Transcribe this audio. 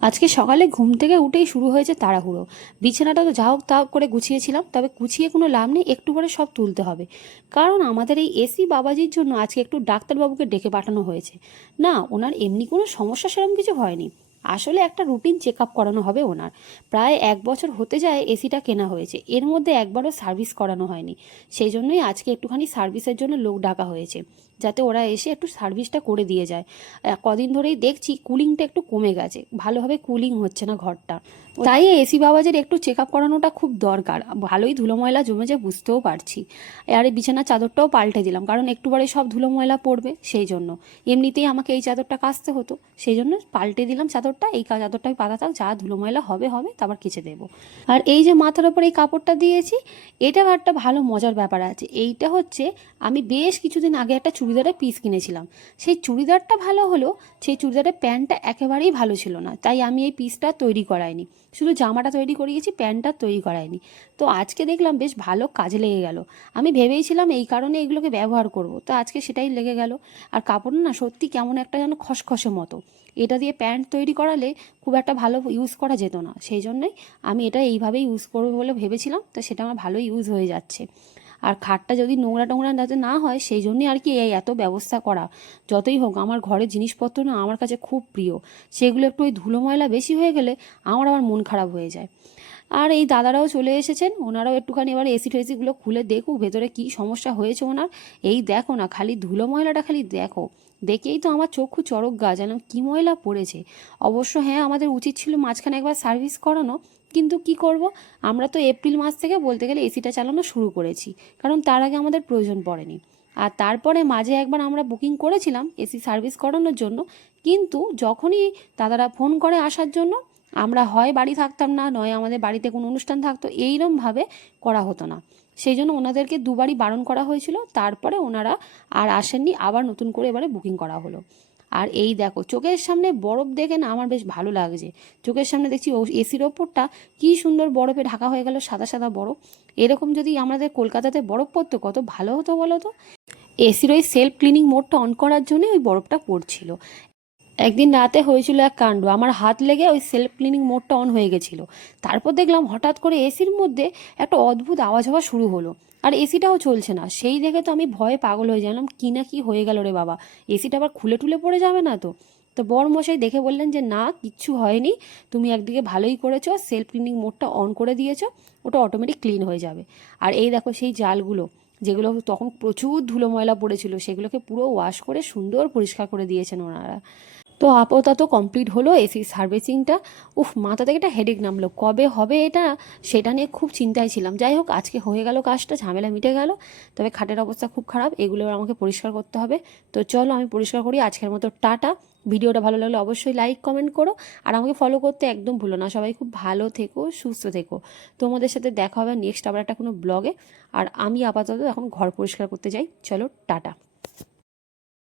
আজকে সকালে ঘুম থেকে উঠেই শুরু হয়েছে তাড়াহুড়ো। বিছানাটা তো যা হোক তা হোক করে গুছিয়েছিলাম, তবে গুছিয়ে কোনো লাভ নেই, একটু করে সব তুলতে হবে। কারণ আমাদের এই এসি বাবাজির জন্য আজকে একটু ডাক্তারবাবুকে ডেকে পাঠানো হয়েছে। না, ওনার এমনি কোনো সমস্যা সেরকম কিছু হয়নি। আসলে একটা রুটিন চেক আপ করানো হবে ওনার। প্রায় 1 বছর হতে যায় এসিটা কেনা হয়েছে, এর মধ্যে একবারও সার্ভিস করানো হয়নি। সেই জন্যই আজকে একটুখানি সার্ভিসের জন্য লোক ডাকা হয়েছে, যাতে ওরা এসে একটু সার্ভিসটা করে দিয়ে যায়। কদিন ধরেই দেখছি কুলিংটা একটু কমে গেছে, ভালোভাবে কুলিং হচ্ছে না ঘরটা। তাই এসি বাবাজের একটু চেক আপ করানোটা খুব দরকার। ভালোই ধুলো ময়লা জমেছে, বুঝতেও পারছি। আর এই বিছানার চাদরটাও পাল্টে দিলাম, কারণ একটু পরে সব ধুলো ময়লা পড়বে, সেই জন্য। এমনিতেই আমাকে এই চাদরটা কাচতে হতো, সেই জন্য পাল্টে দিলাম চাদরটা। এই চাদরটা আমি পাতা থাক, যা ধুলো ময়লা হবে হবে, তারপর কেচে দেবো। আর এই যে মাথার ওপর এই কাপড়টা দিয়েছি, এটা একটা ভালো মজার ব্যাপার আছে। এইটা হচ্ছে, আমি বেশ কিছুদিন আগে একটা চুড়িদারের পিস কিনেছিলাম। সেই চুড়িদারটা ভালো হলো, সেই চুড়িদারের প্যান্টটা একেবারেই ভালো ছিল না, তাই আমি এই পিসটা তৈরি করাইনি। শুধু জামাটা তৈরি করিয়েছি, প্যান্টটা তৈরি করাইনি। তো আজকে দেখলাম বেশ ভালো কাজে লেগে গেল। আমি ভেবেইছিলাম এই কারণে এগুলোকে ব্যবহার করব, তো আজকে সেটাই লেগে গেল। আর কাপড় না সত্যি কেমন একটা যেন খসখসে মতো। এটা দিয়ে প্যান্ট তৈরি করালে খুব একটা ভালো ইউজ করা যেত না, সেই জন্যই আমি এটা এইভাবেই ইউজ করবো বলে ভেবেছিলাম। তো সেটা আমার ভালো ইউজ হয়ে যাচ্ছে। আর খাটটা যদি নোংরা টোংরা যাতে না হয়, সেই জন্যই আর কি এই এত ব্যবস্থা করা। যতই হোক, আমার ঘরের জিনিসপত্র না আমার কাছে খুব প্রিয়। সেগুলো একটু ওই ধুলো ময়লা বেশি হয়ে গেলে আমার আবার মন খারাপ হয়ে যায়। আর এই দাদারাও চলে এসেছেন, ওনারাও একটুখানি এবার এসি টেসিগুলো খুলে দেখুক ভেতরে কী সমস্যা হয়েছে ওনার। এই দেখো না, খালি ধুলো ময়লাটা খালি দেখো, দেখেই তো আমার চক্ষু চড়ক গা, যেন কী ময়লা পড়েছে। অবশ্য হ্যাঁ, আমাদের উচিত ছিল মাঝখানে একবার সার্ভিস করানো, কিন্তু কি করব, আমরা তো এপ্রিল মাস থেকে বলতে গেলে এসিটা চালানো শুরু করেছি, কারণ তার আগে আমাদের প্রয়োজন পড়েনি। আর তারপরে মাঝে একবার আমরা বুকিং করেছিলাম এসি সার্ভিস করানোর জন্য, কিন্তু যখনই দাদারা ফোন করে আসার জন্য, আমরা হয় বাড়ি থাকতাম না, নয় আমাদের বাড়িতে কোনো অনুষ্ঠান থাকতো, এইরমভাবে করা হতো না। সেই জন্য ওনাদেরকে দুবারই বারণ করা হয়েছিল, তারপরে ওনারা আর আসেননি, আবার নতুন করে এবারে বুকিং করা হলো। আর এই দেখো, চোখের সামনে বরফ দেখে না আমার বেশ ভালো লাগছে। চোখের সামনে দেখছি ও এসির ওপরটা কী সুন্দর বরফে ঢাকা হয়ে গেল, সাদা সাদা বরফ। এরকম যদি আমাদের কলকাতাতে বরফ পড়তো কত ভালো হতো বলো তো। এসির ওই সেলফ ক্লিনিং মোডটা অন করার জন্যই ওই বরফটা পড়ছিল। একদিন রাতে হয়েছিল এক কাণ্ড, আমার হাত লেগে ওই সেলফ ক্লিনিং মোডটা অন হয়ে গেছিলো। তারপর দেখলাম হঠাৎ করে এসির মধ্যে একটা অদ্ভুত আওয়াজ হওয়া শুরু হলো, আর এসিটাও চলছে না। সেই দেখে তো আমি ভয়ে পাগল হয়ে গেলাম, কি না কি হয়ে গেল রে বাবা, এসিটা আবার খুলে টুলে পড়ে যাবে না তো। তো বরমশাই দেখে বললেন যে না, কিচ্ছু হয়নি, তুমি একদিকে ভালোই করেছো, সেলফ ক্লিনিং মোডটা অন করে দিয়েছো, ওটা অটোমেটিক ক্লিন হয়ে যাবে। আর এই দেখো সেই জালগুলো, যেগুলো তখন প্রচুর ধুলো ময়লা পড়েছিল, সেগুলোকে পুরো ওয়াশ করে সুন্দর পরিষ্কার করে দিয়েছেন ওনারা। তো আপাতত কমপ্লিট হলো এসি সার্ভিসিংটা। উফ, মাথা থেকে একটা হেডেক নামলো, কবে হবে এটা সেটা নিয়ে খুব চিন্তায় ছিলাম। যাই হোক, আজকে হয়ে গেল কাজটা, ঝামেলা মিটে গেল। তবে খাটের অবস্থা খুব খারাপ, এগুলো আমাকে পরিষ্কার করতে হবে। তো চলো আমি পরিষ্কার করি। আজকের মতো টাটা। ভিডিওটা ভালো লাগলে অবশ্যই লাইক কমেন্ট করো, আর আমাকে ফলো করতে একদম ভুলো না। সবাই খুব ভালো থেকো, সুস্থ থেকো। তোমাদের সাথে দেখা হবে নেক্সট আবার একটা কোনো ব্লগে। আর আমি আপাতত এখন ঘর পরিষ্কার করতে যাই। চলো টাটা।